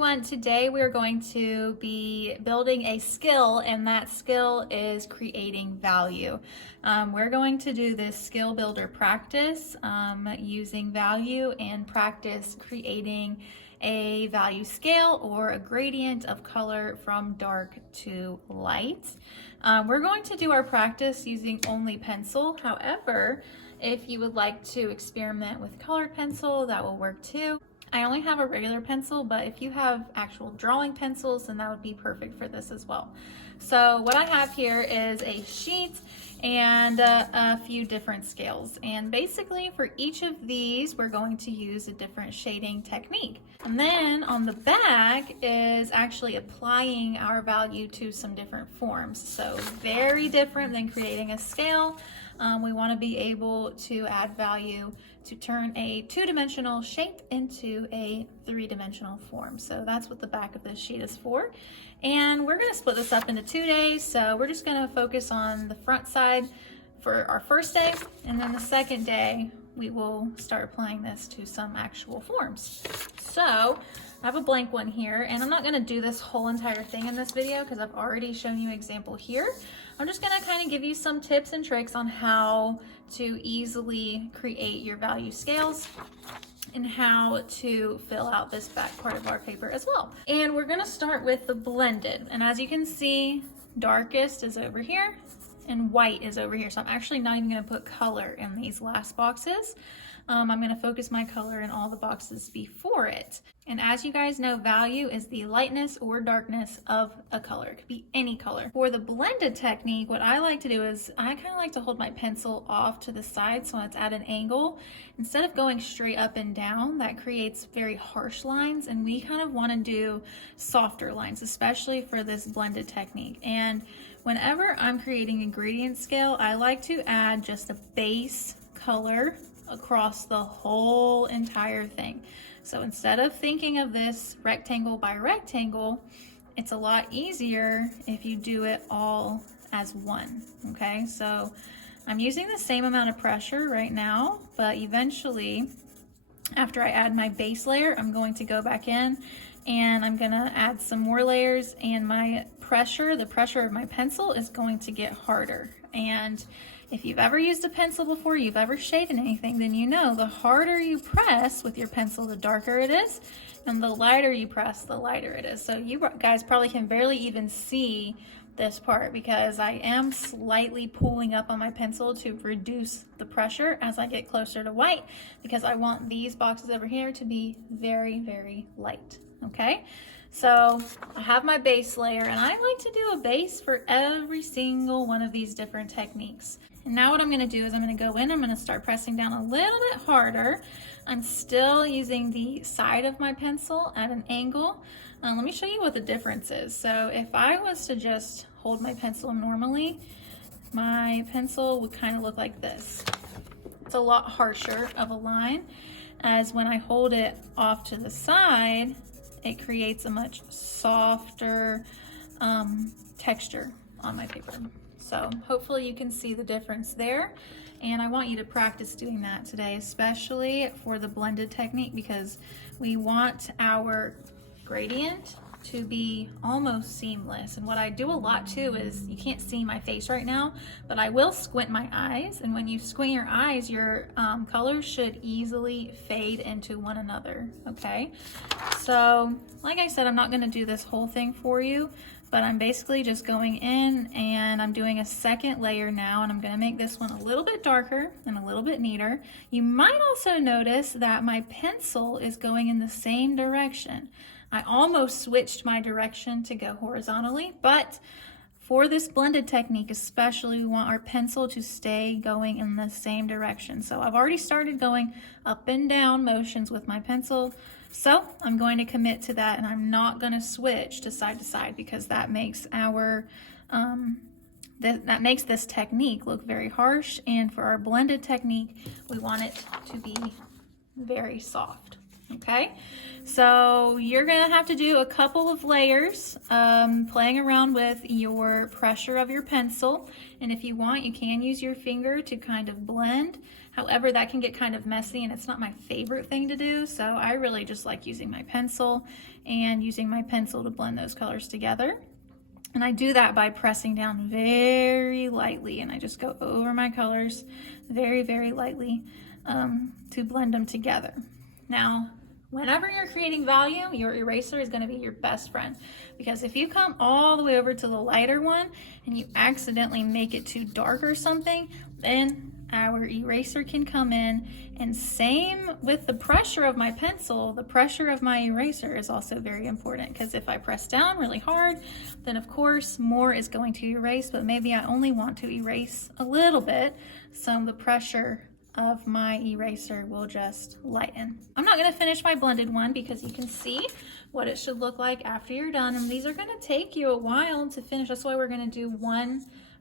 everyone. Today we're going to be building a skill, and that skill is creating value. We're going to do this skill builder practice using value and practice creating a value scale or a gradient of color from dark to light. We're going to do our practice using only pencil. However, if you would like to experiment with colored pencil, that will work too. I only have a regular pencil, but if you have actual drawing pencils, then that would be perfect for this as well. So what I have here is a sheet and a few different scales. And basically for each of these, we're going to use a different shading technique. And then on the back is actually applying our value to some different forms. So very different than creating a scale. We want to be able to add value to turn a two-dimensional shape into a three-dimensional form. So that's what the back of this sheet is for. And we're going to split this up into 2 days. So we're just going to focus on the front side for our first day, and then the second day we will start applying this to some actual forms. So I have a blank one here, and I'm not going to do this whole entire thing in this video because I've already shown you an example here. I'm just going to kind of give you some tips and tricks on how to easily create your value scales and how to fill out this back part of our paper as well. And we're going to start with the blended, and as you can see, darkest is over here and white is over here. So I'm actually not even going to put color in these last boxes. I'm going to focus my color in all the boxes before it. And as you guys know, value is the lightness or darkness of a color. It could be any color. For the blended technique, what I like to do is I kind of like to hold my pencil off to the side so it's at an angle. Instead of going straight up and down, that creates very harsh lines, and we kind of want to do softer lines, especially for this blended technique. And whenever I'm creating a gradient scale, I like to add just a base color across the whole entire thing. So instead of thinking of this rectangle by rectangle, it's a lot easier if you do it all as one, okay? So I'm using the same amount of pressure right now, but eventually, after I add my base layer, I'm going to go back in and I'm gonna add some more layers, and my pressure, the pressure of my pencil is going to get harder. And if you've ever used a pencil before, you've ever shaded anything, then you know the harder you press with your pencil, the darker it is, and the lighter you press, the lighter it is. So you guys probably can barely even see this part because I am slightly pulling up on my pencil to reduce the pressure as I get closer to white, because I want these boxes over here to be very, very light, okay? So I have my base layer, and I like to do a base for every single one of these different techniques. And now what I'm going to do is I'm going to go in, I'm going to start pressing down a little bit harder. I'm still using the side of my pencil at an angle. Let me show you what the difference is. So if I was to just hold my pencil normally, my pencil would kind of look like this. It's a lot harsher of a line, as when I hold it off to the side, it creates a much softer texture on my paper. So hopefully you can see the difference there. And I want you to practice doing that today, especially for the blended technique, because we want our gradient to be almost seamless. And what I do a lot too is, you can't see my face right now, but I will squint my eyes. And when you squint your eyes, your colors should easily fade into one another, okay? So like I said, I'm not gonna do this whole thing for you, but I'm basically just going in and I'm doing a second layer now, and I'm gonna make this one a little bit darker and a little bit neater. You might also notice that my pencil is going in the same direction. I almost switched my direction to go horizontally, but for this blended technique especially, we want our pencil to stay going in the same direction. So I've already started going up and down motions with my pencil. So I'm going to commit to that, and I'm not going to switch to side, because that makes our that makes this technique look very harsh. And for our blended technique, we want it to be very soft. Okay, so you're gonna have to do a couple of layers, playing around with your pressure of your pencil. And if you want, you can use your finger to kind of blend However, that can get kind of messy and it's not my favorite thing to do. So I really just like using my pencil and using my pencil to blend those colors together. And I do that by pressing down very lightly, and I just go over my colors very, very lightly to blend them together. Now, whenever you're creating value, your eraser is going to be your best friend, because if you come all the way over to the lighter one and you accidentally make it too dark or something, then our eraser can come in. And same with the pressure of my pencil, the pressure of my eraser is also very important, because if I press down really hard, then of course more is going to erase, but maybe I only want to erase a little bit, so the pressure of my eraser will just lighten. I'm not going to finish my blended one because you can see what it should look like after you're done, and these are going to take you a while to finish. That's why we're going to do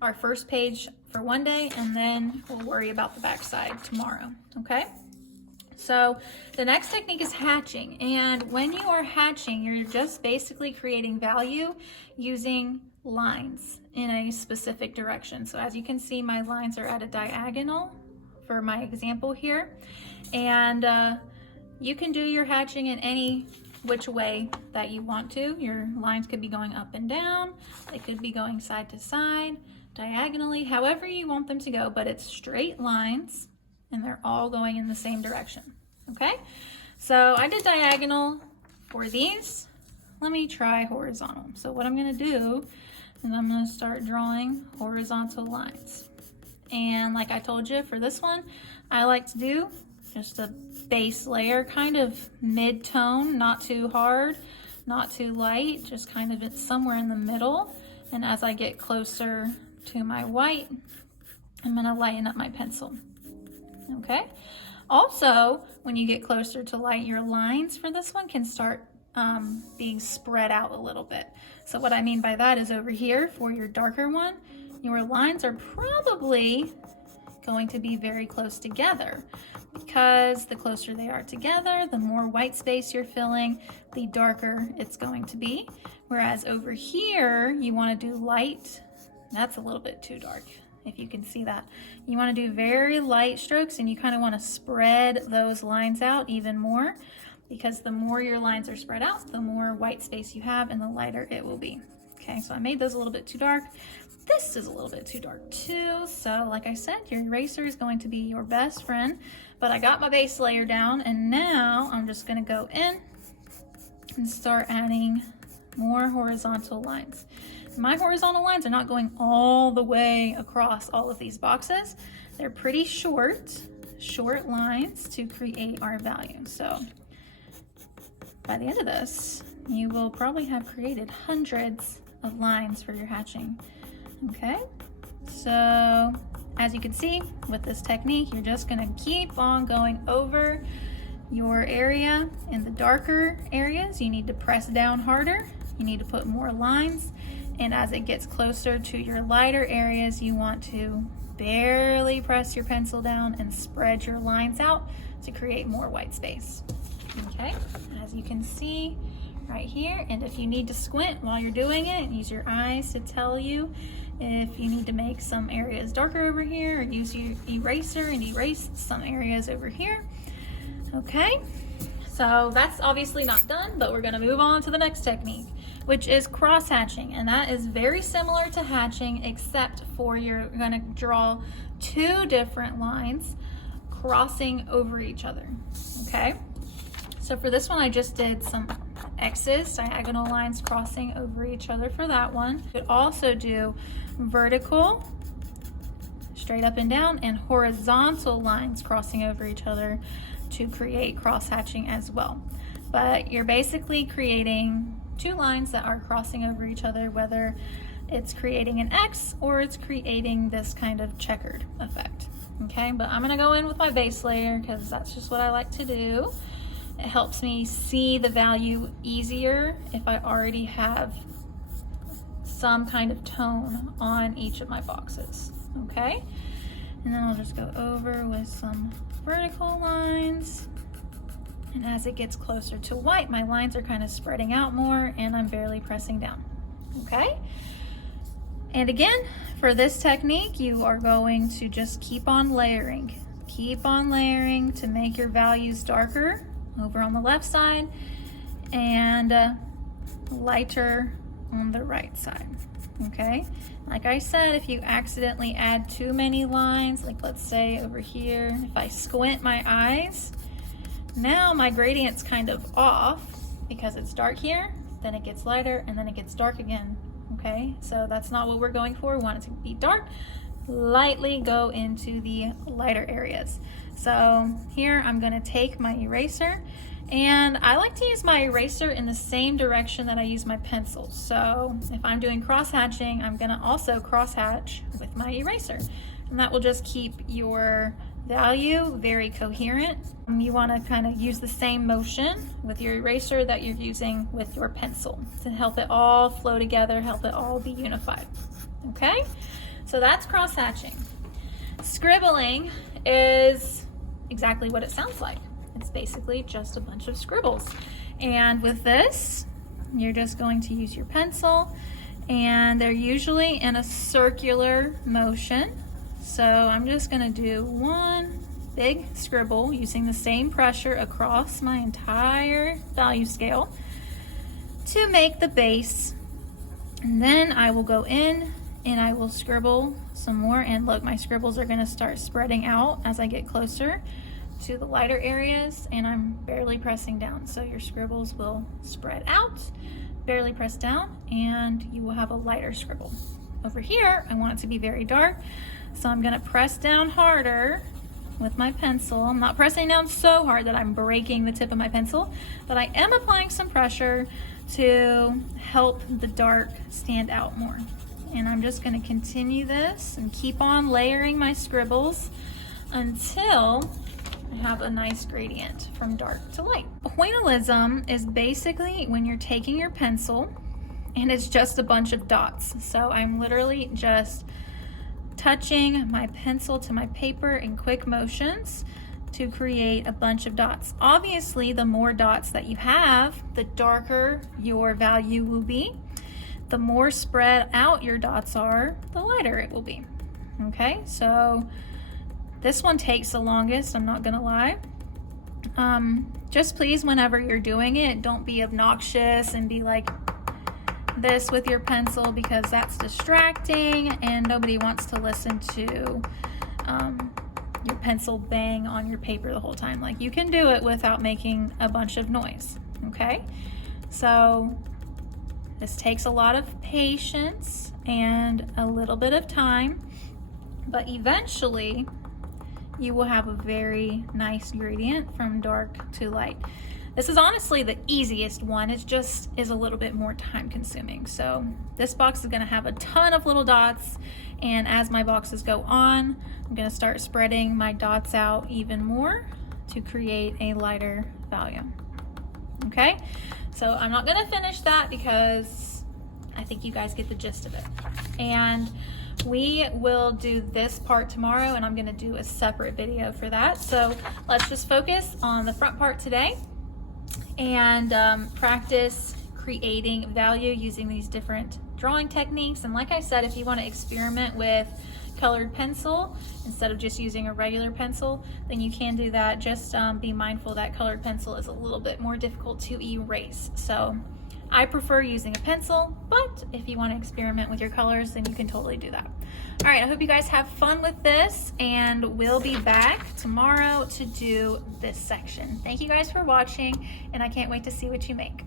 our first page for one day, and then we'll worry about the back side tomorrow. Okay, so the next technique is hatching, and when you are hatching, you're just basically creating value using lines in a specific direction. So as you can see, my lines are at a diagonal for my example here, and you can do your hatching in any which way that you want to. Your lines could be going up and down, they could be going side to side, diagonally, however you want them to go, but it's straight lines and they're all going in the same direction. Okay, so I did diagonal for these. Let me try horizontal. So what I'm going to do is I'm going to start drawing horizontal lines. And like I told you, for this one, I like to do just a base layer, kind of mid-tone, not too hard, not too light, just kind of it's somewhere in the middle. And as I get closer to my white, I'm gonna lighten up my pencil. Okay. Also, when you get closer to light, your lines for this one can start being spread out a little bit. So what I mean by that is over here for your darker one, your lines are probably going to be very close together, because the closer they are together, the more white space you're filling, the darker it's going to be. Whereas over here, you want to do light. That's a little bit too dark, if you can see that. You want to do very light strokes, and you kind of want to spread those lines out even more, because the more your lines are spread out, the more white space you have and the lighter it will be. Okay, so I made those a little bit too dark. This is a little bit too dark too. So like I said, your eraser is going to be your best friend, but I got my base layer down, and now I'm just going to go in and start adding more horizontal lines. My horizontal lines are not going all the way across all of these boxes. They're pretty short lines to create our value. So by the end of this, you will probably have created hundreds of lines for your hatching. Okay, so as you can see with this technique, you're just going to keep on going over your area. In the darker areas, you need to press down harder, you need to put more lines, and as it gets closer to your lighter areas, you want to barely press your pencil down and spread your lines out to create more white space. Okay, as you can see right here, and if you need to squint while you're doing it, use your eyes to tell you if you need to make some areas darker over here, or use your eraser and erase some areas over here. Okay, so that's obviously not done, but we're going to move on to the next technique, which is cross hatching, and that is very similar to hatching, except for you're going to draw two different lines crossing over each other. Okay, so for this one, I just did some X's, diagonal lines crossing over each other for that one. You could also do vertical, straight up and down, and horizontal lines crossing over each other to create cross hatching as well. But you're basically creating two lines that are crossing over each other, whether it's creating an X or it's creating this kind of checkered effect. Okay, but I'm gonna go in with my base layer because that's just what I like to do. It helps me see the value easier if I already have some kind of tone on each of my boxes. Okay, and then I'll just go over with some vertical lines, and as it gets closer to white, my lines are kind of spreading out more and I'm barely pressing down. Okay, and again, for this technique, you are going to just keep on layering keep on layering to make your values darker over on the left side and lighter on the right side. Okay, like I said, if you accidentally add too many lines, like let's say over here, if I squint my eyes, now my gradient's kind of off because it's dark here, then it gets lighter, and then it gets dark again. Okay, so that's not what we're going for. We want it to be dark, lightly go into the lighter areas. So here I'm going to take my eraser, and I like to use my eraser in the same direction that I use my pencil. So if I'm doing cross hatching, I'm going to also cross hatch with my eraser, and that will just keep your value very coherent. You want to kind of use the same motion with your eraser that you're using with your pencil to help it all flow together, help it all be unified. Okay, so that's cross hatching. Scribbling is exactly what it sounds like. It's basically just a bunch of scribbles. And with this, you're just going to use your pencil, and they're usually in a circular motion. So I'm just going to do one big scribble using the same pressure across my entire value scale to make the base. And then I will go in and I will scribble some more. And look, my scribbles are going to start spreading out as I get closer to the lighter areas, and I'm barely pressing down. So your scribbles will spread out, barely press down, and you will have a lighter scribble. Over here, I want it to be very dark, so I'm gonna press down harder with my pencil. I'm not pressing down so hard that I'm breaking the tip of my pencil, but I am applying some pressure to help the dark stand out more. And I'm just gonna continue this and keep on layering my scribbles until I have a nice gradient from dark to light. Pointillism is basically when you're taking your pencil and it's just a bunch of dots. So I'm literally just touching my pencil to my paper in quick motions to create a bunch of dots. Obviously, the more dots that you have, the darker your value will be. The more spread out your dots are, the lighter it will be. Okay, so this one takes the longest, I'm not gonna lie. Just please, whenever you're doing it, don't be obnoxious and be like this with your pencil, because that's distracting and nobody wants to listen to your pencil bang on your paper the whole time. Like, you can do it without making a bunch of noise, okay? So this takes a lot of patience and a little bit of time, but eventually you will have a very nice gradient from dark to light. This is honestly the easiest one. It just is a little bit more time consuming. So this box is gonna have a ton of little dots, and as my boxes go on, I'm gonna start spreading my dots out even more to create a lighter value. Okay, so I'm not gonna finish that because I think you guys get the gist of it. And we will do this part tomorrow, and I'm gonna do a separate video for that. So let's just focus on the front part today and practice creating value using these different drawing techniques. And like I said, if you want to experiment with colored pencil instead of just using a regular pencil, then you can do that. Just be mindful that colored pencil is a little bit more difficult to erase. So I prefer using a pencil, but if you want to experiment with your colors, then you can totally do that. All right, I hope you guys have fun with this, and we'll be back tomorrow to do this section. Thank you guys for watching, and I can't wait to see what you make.